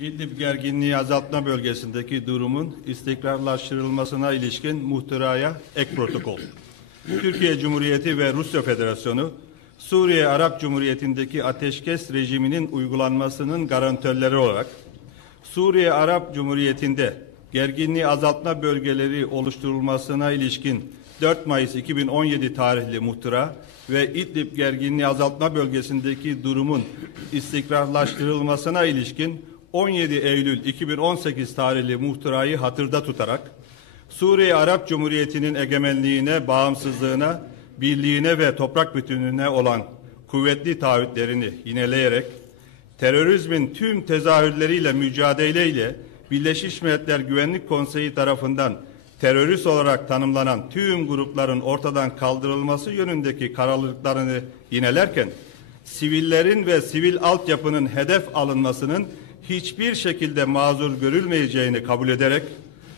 İdlib gerginliği azaltma bölgesindeki durumun istikrarlaştırılmasına ilişkin muhtıraya ek protokol. Türkiye Cumhuriyeti ve Rusya Federasyonu, Suriye Arap Cumhuriyeti'ndeki ateşkes rejiminin uygulanmasının garantörleri olarak, Suriye Arap Cumhuriyeti'nde gerginliği azaltma bölgeleri oluşturulmasına ilişkin 4 Mayıs 2017 tarihli muhtıra ve İdlib gerginliği azaltma bölgesindeki durumun istikrarlaştırılmasına ilişkin 17 Eylül 2018 tarihli muhtırayı hatırda tutarak, Suriye Arap Cumhuriyeti'nin egemenliğine, bağımsızlığına, birliğine ve toprak bütünlüğüne olan kuvvetli taahhütlerini yineleyerek, terörizmin tüm tezahürleriyle mücadeleyle Birleşmiş Milletler Güvenlik Konseyi tarafından terörist olarak tanımlanan tüm grupların ortadan kaldırılması yönündeki kararlılıklarını yinelerken, sivillerin ve sivil altyapının hedef alınmasının hiçbir şekilde mazur görülmeyeceğini kabul ederek,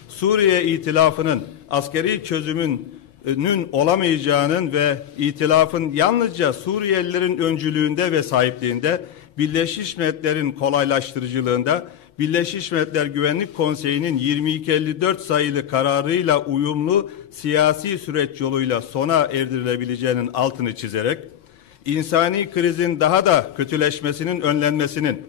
Suriye İtilafı'nın askeri çözümünün olamayacağının ve İtilafın yalnızca Suriyelilerin öncülüğünde ve sahipliğinde, Birleşmiş Milletler'in kolaylaştırıcılığında, Birleşmiş Milletler Güvenlik Konseyi'nin 2254 sayılı kararıyla uyumlu siyasi süreç yoluyla sona erdirilebileceğinin altını çizerek, insani krizin daha da kötüleşmesinin önlenmesinin,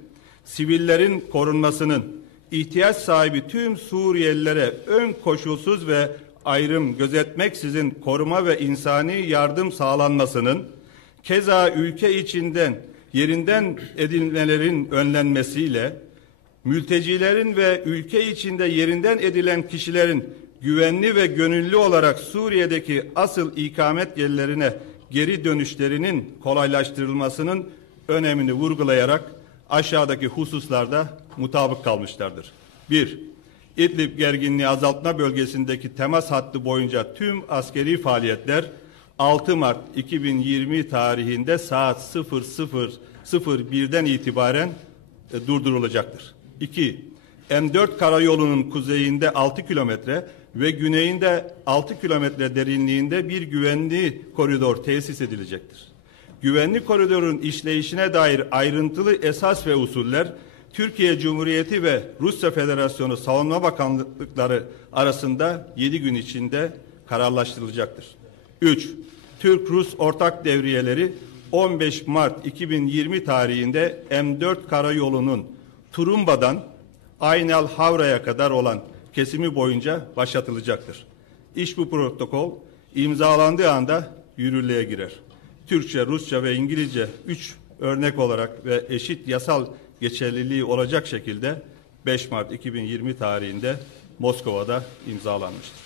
sivillerin korunmasının, ihtiyaç sahibi tüm Suriyelilere ön koşulsuz ve ayrım gözetmeksizin koruma ve insani yardım sağlanmasının, keza ülke içinden yerinden edilmelerin önlenmesiyle, mültecilerin ve ülke içinde yerinden edilen kişilerin güvenli ve gönüllü olarak Suriye'deki asıl ikamet yerlerine geri dönüşlerinin kolaylaştırılmasının önemini vurgulayarak aşağıdaki hususlarda mutabık kalmışlardır. 1. İdlib gerginliği azaltma bölgesindeki temas hattı boyunca tüm askeri faaliyetler 6 Mart 2020 tarihinde saat 00:01'den itibaren durdurulacaktır. 2. M4 karayolunun kuzeyinde 6 kilometre ve güneyinde 6 kilometre derinliğinde bir güvenli koridor tesis edilecektir. Güvenli koridorun işleyişine dair ayrıntılı esas ve usuller Türkiye Cumhuriyeti ve Rusya Federasyonu Savunma Bakanlıkları arasında 7 gün içinde kararlaştırılacaktır. 3. Türk-Rus ortak devriyeleri 15 Mart 2020 tarihinde M4 karayolunun Turumba'dan Aynel Havra'ya kadar olan kesimi boyunca başlatılacaktır. Bu protokol imzalandığı anda yürürlüğe girer. Türkçe, Rusça ve İngilizce 3 örnek olarak ve eşit yasal geçerliliği olacak şekilde 5 Mart 2020 tarihinde Moskova'da imzalanmıştır.